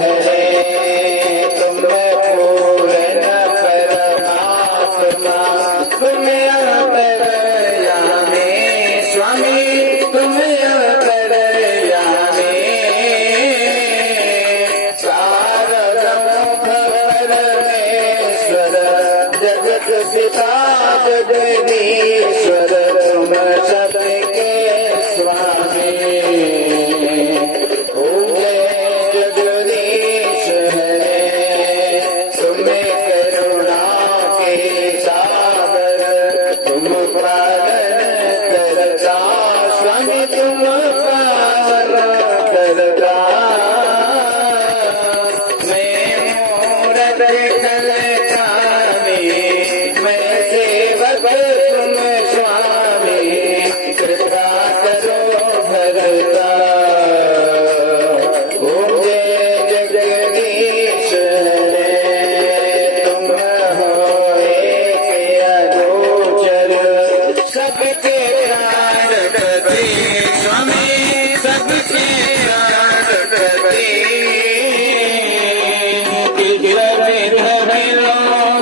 हरे तुम पूर्ण परमात्मा तुम अंतर्यामी स्वामी तुम अंतर्यामी शारदं परमेश्वर जगत पिता जगदीश्वर तुम सबके स्वामी ओम जय जगदीश हरे तुम्हें करुणा के सागर तुम पालन करता स्वामी तुम पालन करता मैं मूरत कलचामी मैं सेवक तुम स्वामी कृपा करो भरता ओम जय जगदीश हरे तुम हो एक अगोचर सबके प्राणपति स्वामी सबके प्राणपति किस विध विलो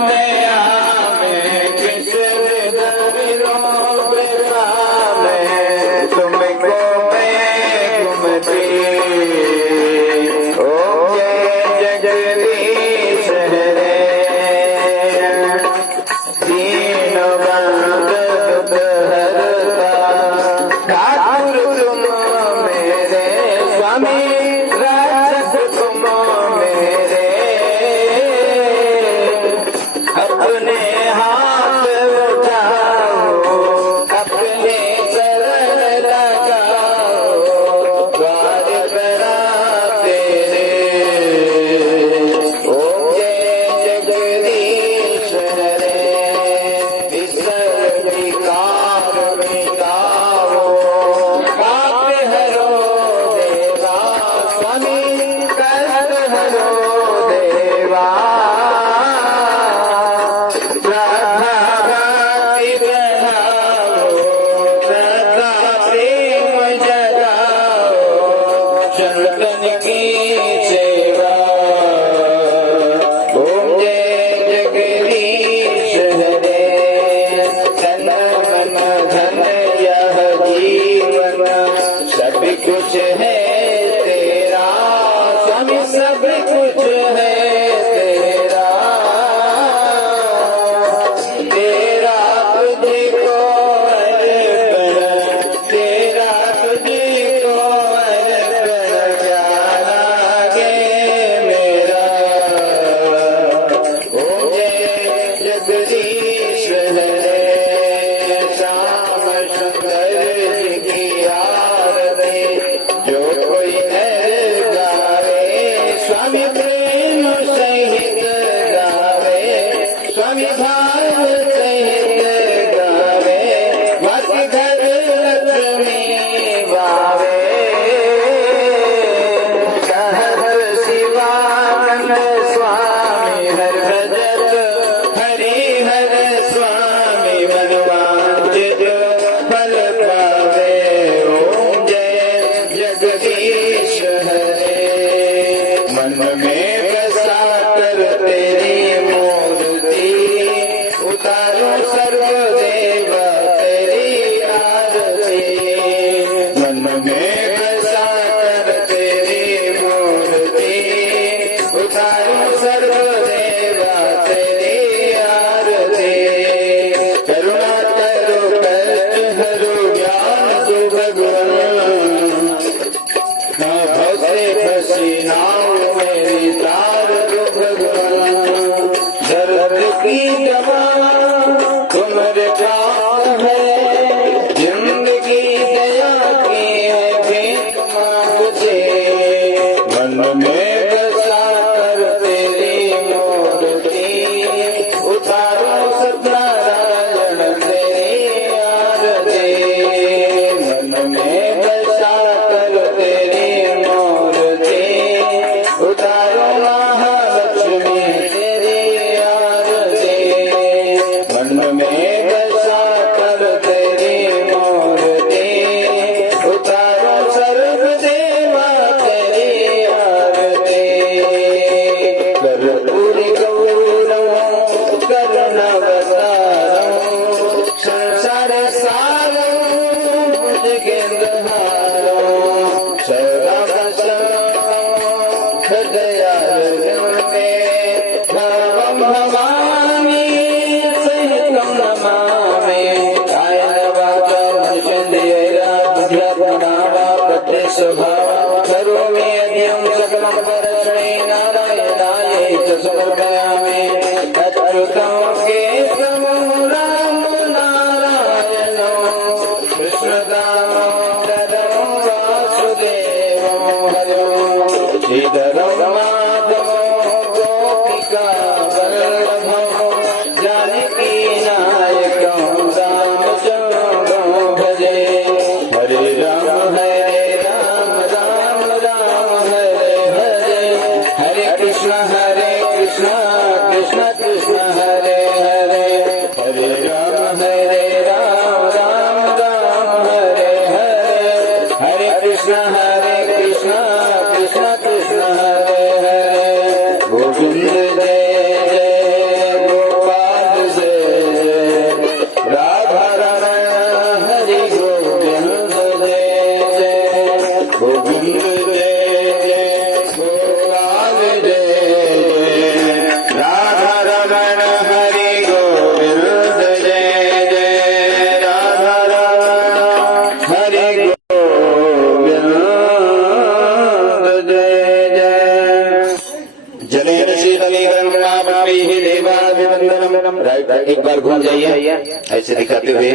दया में किस विध विलो दया में तुमको मैं घूमती ओम जय जगदीश हरे दीन बंद दुख हरता ठाकुर तुम मेरे स्वामी रक्षक तुम मेरे अपने हाथ उठाओ अपने चरण लगाओ द्वार बना तेरे ओम जय जगदीश हरे ईश्वर विकार मिटाओ पाप हरो देवा स्वामी कष्ट हरो देवा श्रद्धा भक्ति बढ़ाओ श्रद्धा प्रेम जगाओ संतन की सेवा ओम जय जगदीश हरे तन मन धन यह जीवन सब कुछ है तेरा स्वामी सब कुछ है तेरा तेरा तुझको अर्पण तेरा तुझको अर्पण जाना गे मेरा ओम जय जगदीश हरे श्याम सुंदर जी की आरती जो कोई नर गावे स्वामी प्रेम सहित गावे स्वामी भाव सहित गावे भक्ति घर लक्ष्मी वावे कहत शिवानंद स्वामी हर भजत हरि हर स्वामी मनवांचित फल पावे ओम जय जगदीश हरे मन में बसा कर तेरी मूर्ति उतारो सर्वदेव तेरी आरती मन में बसा कर तेरी मूर्ति उतारो सर्वदेव तेरी आरती करुणा करो कष्ट हरो ज्ञान दो भगवान ना भसे फसी नाव मेरी तार दो भगवान दर्द की दवा तुम्हारे पास है जिंदगी दया की है भेंट मांगते मन में बसा कर दुख दयाल में भावं भवामि सहितं नमामि कायेन वाचा मनसेन्द्रियैर्वा बुद्ध्यात्मना वा स्वभाव करोमि यद्यं सकलं परस्मै नारायणाय च समर्पयामि अच्युतं केशवं रामं नारायणं कृष्णदामोदरं वासुदेवं हरिं श्रीधरं माधवं गोपिकावल्लभं जानकीनायकं रामचन्द्रं भजे हरे राम राम राम हरे हरे हरे कृष्ण कृष्ण कृष्ण हरे हरे हरे राम राम राम हरे हरे हरे कृष्ण कृष्ण कृष्ण हरे हरे गोविंद जय जय गोपाल जय जय राधा रमण हरि गोविंद जय जय गोविंद जय जय गोपाल जय जय राधा रमण हरि गोविंद जय जय राधा रमण हरि गोविंद जय जय जलेन शीतलीकरणमापैः देवाभिवन्दनम्। राइट एक बार घूम जाइए ऐसे दिखाते हुए।